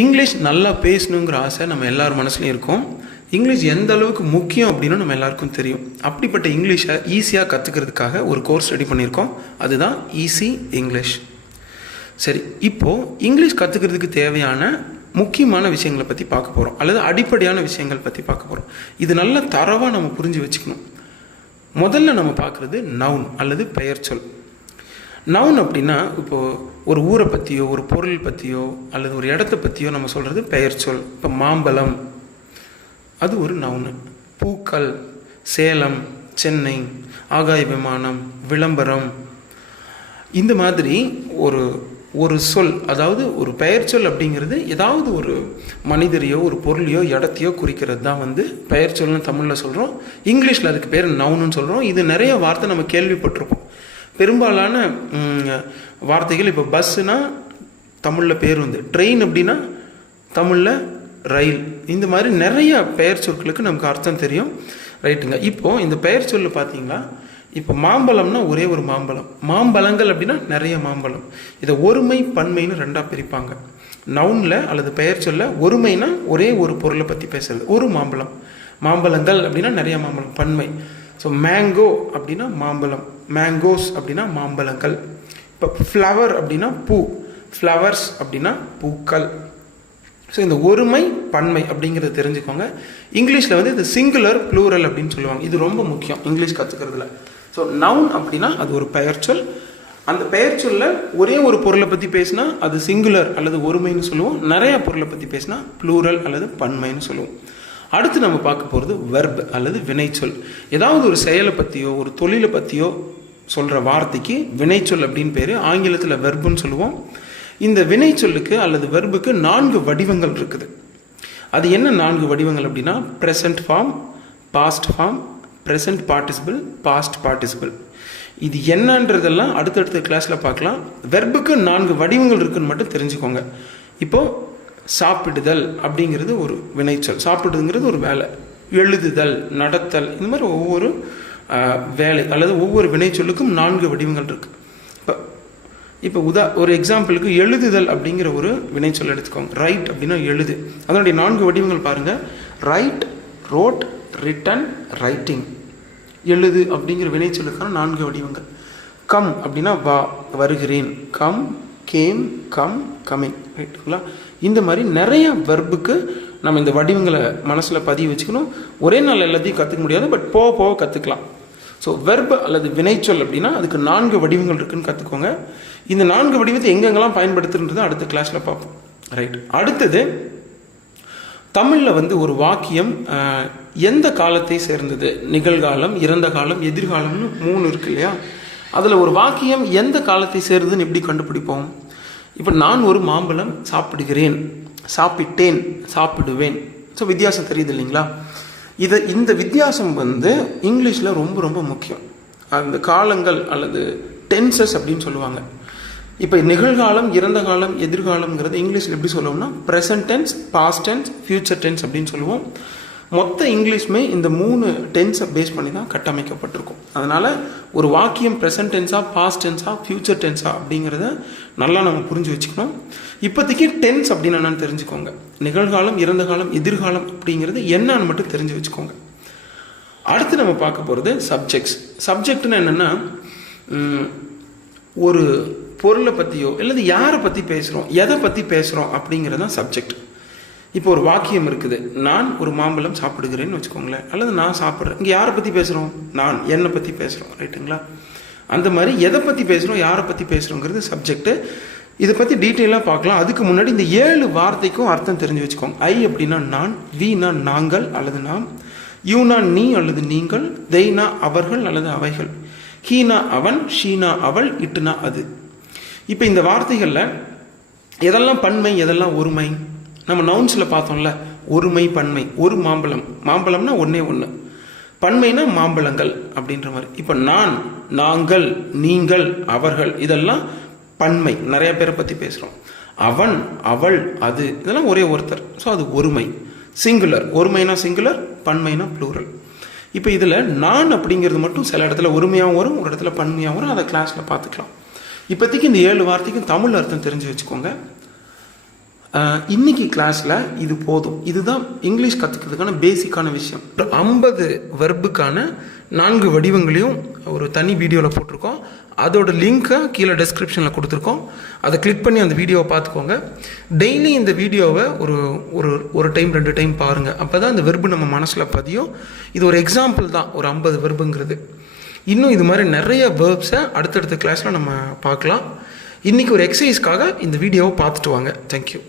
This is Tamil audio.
இங்கிலீஷ் நல்லா பேசணுங்கிற ஆசை நம்ம எல்லார் மனசுலையும் இருக்கும். இங்கிலீஷ் எந்த அளவுக்கு முக்கியம் அப்படின்னு நம்ம எல்லாருக்கும் தெரியும். அப்படிப்பட்ட இங்கிலீஷை ஈஸியாக கற்றுக்கிறதுக்காக ஒரு கோர்ஸ் ரெடி பண்ணியிருக்கோம். அதுதான் ஈஸி இங்கிலீஷ். சரி, இப்போது இங்கிலீஷ் கற்றுக்கிறதுக்கு தேவையான முக்கியமான விஷயங்களை பற்றி பார்க்க போகிறோம், அல்லது அடிப்படையான விஷயங்கள் பற்றி பார்க்க போகிறோம். இது நல்ல தரவாக நம்ம புரிஞ்சு வச்சுக்கணும். முதல்ல நம்ம பார்க்குறது நவுன் அல்லது பெயர் சொல். நவுன் அப்படின்னா இப்போது ஒரு ஊரை பற்றியோ ஒரு பொருள் பற்றியோ அல்லது ஒரு இடத்த பற்றியோ நம்ம சொல்கிறது பெயர் சொல். இப்போ மாம்பழம், அது ஒரு நவுனு. பூக்கள், சேலம், சென்னை, ஆகாய விமானம், விளம்பரம், இந்த மாதிரி ஒரு சொல், அதாவது ஒரு பெயர் சொல் அப்படிங்கிறது ஏதாவது ஒரு மனிதரையோ ஒரு பொருளையோ இடத்தையோ குறிக்கிறது தான் பெயர் சொல்னு தமிழில் சொல்கிறோம். இங்கிலீஷில் அதுக்கு பேர் நவுன்னு சொல்கிறோம். இது நிறைய வார்த்தை நம்ம கேள்விப்பட்டிருப்போம். பெரும்பாலான வார்த்தைகள், இப்போ பஸ்ஸுனா தமிழில் பேருந்து, ட்ரெயின் அப்படின்னா தமிழில் ரயில், இந்த மாதிரி நிறைய பெயர் சொற்களுக்கு நமக்கு அர்த்தம் தெரியும். ரைட்டுங்க. இப்போது இந்த பெயர் சொல்லு பார்த்தீங்களா, இப்போ மாம்பழம்னா ஒரே ஒரு மாம்பழம், மாம்பழங்கள் அப்படின்னா நிறைய மாம்பழம். இதை ஒருமை பன்மைன்னு ரெண்டாக பிரிப்பாங்க. நவுனில் அல்லது பெயர் சொல்ல ஒருமைனா ஒரே ஒரு பொருளை பற்றி பேசுறது, ஒரு மாம்பழம். மாம்பழங்கள் அப்படின்னா நிறைய மாம்பழம், பன்மை. ஸோ மேங்கோ அப்படின்னா மாம்பழம், மேங்கோஸ் அப்படின்னா மாம்பழங்கள். இப்போ ஃப்ளவர் அப்படின்னா பூ, ஃப்ளவர்ஸ் அப்படின்னா பூக்கள். ஸோ இந்த ஒருமை பன்மை அப்படிங்கிறத தெரிஞ்சுக்கோங்க. இங்கிலீஷில் இது சிங்குலர் ப்ளூரல் அப்படின்னு சொல்லுவாங்க. இது ரொம்ப முக்கியம் இங்கிலீஷ் கற்றுக்கிறதுல. ஸோ நவுன் அப்படின்னா அது ஒரு பெயர் சொல். அந்த பெயர் சொல்ல ஒரே ஒரு பொருளை பற்றி பேசினா அது சிங்குலர் அல்லது ஒருமைன்னு சொல்லுவோம். நிறைய பொருளை பற்றி பேசினா ப்ளூரல் அல்லது பன்மைன்னு சொல்லுவோம். அடுத்து நம்ம பார்க்க போகிறது வெர்ப் அல்லது வினைச்சொல். ஏதாவது ஒரு செயலை பற்றியோ ஒரு தொழிலை பற்றியோ சொல்கிற வார்த்தைக்கு வினைச்சொல் அப்படின்னு பேர். ஆங்கிலத்தில் வெர்புன்னு சொல்லுவோம். இந்த வினைச்சொல்லுக்கு அல்லது வெர்புக்கு 4 வடிவங்கள் இருக்குது. அது என்ன 4 வடிவங்கள் அப்படின்னா, present form, past form, present participle, past participle. இது என்னன்றதெல்லாம் அடுத்தடுத்த கிளாஸில் பார்க்கலாம். வெர்புக்கு 4 வடிவங்கள் இருக்குன்னு மட்டும் தெரிஞ்சுக்கோங்க. இப்போது சாப்பிடுதல் அப்படிங்கிறது ஒரு வினைச்சொல். சாப்பிடுதுங்கிறது ஒரு வேலை. எழுதுதல், நடத்தல், இந்த மாதிரி ஒவ்வொரு வேலை அல்லது ஒவ்வொரு வினைச்சொல்லுக்கும் 4 வடிவங்கள் இருக்குது. இப்போ ஒரு எக்ஸாம்பிளுக்கு எழுதுதல் அப்படிங்கிற ஒரு வினைச்சொல் எடுத்துக்கோங்க. ரைட் அப்படின்னா எழுது, அதனுடைய 4 வடிவங்கள் பாருங்கள். Write, wrote, written, writing. எழுது அப்படிங்கிற வினைச்சொல்லுக்கான 4 வடிவங்கள். கம் அப்படின்னா வா, வருகிறேன். Come, came, come, coming. ரைட்டுங்களா? இந்த மாதிரி நிறைய வெர்புக்கு நம்ம இந்த வடிவங்களை மனசில் பதிவு வச்சுக்கணும். ஒரே நாள் எல்லாத்தையும் கற்றுக்க முடியாது, பட் போக போக கற்றுக்கலாம். ஸோ வெர்பு அல்லது வினைச்சொல் அப்படின்னா அதுக்கு 4 வடிவங்கள் இருக்குன்னு கற்றுக்கோங்க. இந்த 4 வடிவத்தை எங்கெங்கெல்லாம் பயன்படுத்துன்றது அடுத்த கிளாஸில் பார்ப்போம். ரைட். அடுத்தது தமிழில் ஒரு வாக்கியம் எந்த காலத்தை சேர்ந்தது, நிகழ்காலம், இறந்த காலம், எதிர்காலம்னு 3 இருக்கு இல்லையா? அதில் ஒரு வாக்கியம் எந்த காலத்தை சேர்ந்ததுன்னு எப்படி கண்டுபிடிப்போம்? இப்போ நான் ஒரு மாம்பழம் சாப்பிடுகிறேன், சாப்பிட்டேன், சாப்பிடுவேன். ஸோ வித்தியாசம் தெரியுது இல்லைங்களா? இந்த வித்தியாசம் இங்கிலீஷில் ரொம்ப ரொம்ப முக்கியம். அந்த காலங்கள் அல்லது டென்சஸ் அப்படின்னு சொல்லுவாங்க. இப்போ நிகழ்காலம், இறந்த காலம், எதிர்காலம்ங்கிறது இங்கிலீஷில் எப்படி சொல்லுவோம்னா present tense, past tense, future tense அப்படின்னு சொல்லுவோம். மொத்த இங்கிலீஷுமே இந்த 3 டென்ஸை பேஸ் பண்ணி தான் கட்டமைக்கப்பட்டிருக்கும். அதனால் ஒரு வாக்கியம் ப்ரெசன்ட் டென்ஸா, பாஸ்ட் டென்ஸா, ஃபியூச்சர் டென்ஸா அப்படிங்கிறத நல்லா நம்ம புரிஞ்சு வச்சுக்கணும். இப்போதைக்கு டென்ஸ் அப்படின்னு என்னன்னு தெரிஞ்சுக்கோங்க. நிகழ்காலம், இறந்த காலம், எதிர்காலம் அப்படிங்கிறது என்னன்னு மட்டும் தெரிஞ்சு வச்சுக்கோங்க. அடுத்து நம்ம பார்க்க போகிறது சப்ஜெக்ட்ஸ். சப்ஜெக்ட்னு என்னென்னா ஒரு பொருளை பற்றியோ அல்லது யாரை பற்றி பேசுகிறோம், எதை பற்றி பேசுகிறோம் அப்படிங்கிறது தான் சப்ஜெக்ட். இப்போ ஒரு வாக்கியம் இருக்குது, நான் ஒரு மாம்பழம் சாப்பிடுகிறேன்னு வச்சுக்கோங்களேன், அல்லது நான் சாப்பிட்றேன். இங்கே யாரை பற்றி பேசுகிறோம்? நான், என்னை பற்றி பேசுகிறோம். ரைட்டுங்களா? அந்த மாதிரி எதை பற்றி பேசுகிறோம், யாரை பற்றி பேசுகிறோங்கிறது சப்ஜெக்ட்டு. இதை பற்றி டீட்டெயிலாக பார்க்கலாம். அதுக்கு முன்னாடி இந்த 7 வார்த்தைக்கும் அர்த்தம் தெரிஞ்சு வச்சுக்கோங்க. ஐ அப்படின்னா நான், வீனா நாங்கள் அல்லது நாம், யூனா நீ அல்லது நீங்கள், தெய்னா அவர்கள் அல்லது அவைகள், ஹீனா அவன், ஷீனா அவள், இட்டுனா அது. இப்போ இந்த வார்த்தைகளில் எதெல்லாம் பன்மை, எதெல்லாம் ஒருமை? நம்ம நவுன்ஸில் பார்த்தோம்ல, ஒருமை பன்மை. ஒரு மாம்பழம், மாம்பழம்னா ஒன்றே ஒன்று. பன்மைனா மாம்பழங்கள் அப்படின்ற மாதிரி. இப்போ நான், நாங்கள், நீங்கள், அவர்கள், இதெல்லாம் பன்மை, நிறைய பேரை பற்றி பேசுகிறோம். அவன், அவள், அது, இதெல்லாம் ஒரே ஒருத்தர். ஸோ அது ஒருமை, சிங்குலர். ஒருமைனா சிங்குலர், பன்மைனா ப்ளூரல். இப்போ இதில் நான் அப்படிங்கிறது மட்டும் சில இடத்துல ஒருமையாகவும் வரும், ஒரு இடத்துல பன்மையாகவும் வரும். அதை கிளாஸில் பார்த்துக்கலாம். இப்போதைக்கு இந்த 7 வார்த்தைக்கும் தமிழ் அர்த்தம் தெரிஞ்சு வச்சுக்கோங்க. இன்னைக்கு கிளாஸில் இது போதும். இதுதான் இங்கிலீஷ் கற்றுக்கிறதுக்கான பேசிக்கான விஷயம். 50 வெர்புக்கான 4 வடிவங்களையும் ஒரு தனி வீடியோவில் போட்டிருக்கோம். அதோட லிங்க்கை கீழே டெஸ்கிரிப்ஷனில் கொடுத்துருக்கோம். அதை கிளிக் பண்ணி அந்த வீடியோவை பார்த்துக்கோங்க. டெய்லி இந்த வீடியோவை ஒரு டைம் 2 டைம் பாருங்கள். அப்போ தான் இந்த வெர்பு நம்ம மனசில் பதியும். இது ஒரு எக்ஸாம்பிள் தான், ஒரு 50 வெர்புங்கிறது. இன்னும் இது மாதிரி நிறைய வேர்ப்ஸை அடுத்தடுத்த கிளாஸில் நம்ம பார்க்கலாம். இன்றைக்கி ஒரு எக்ஸசைஸ்க்காக இந்த வீடியோவை பார்த்துட்டு வாங்க. தேங்க்யூ.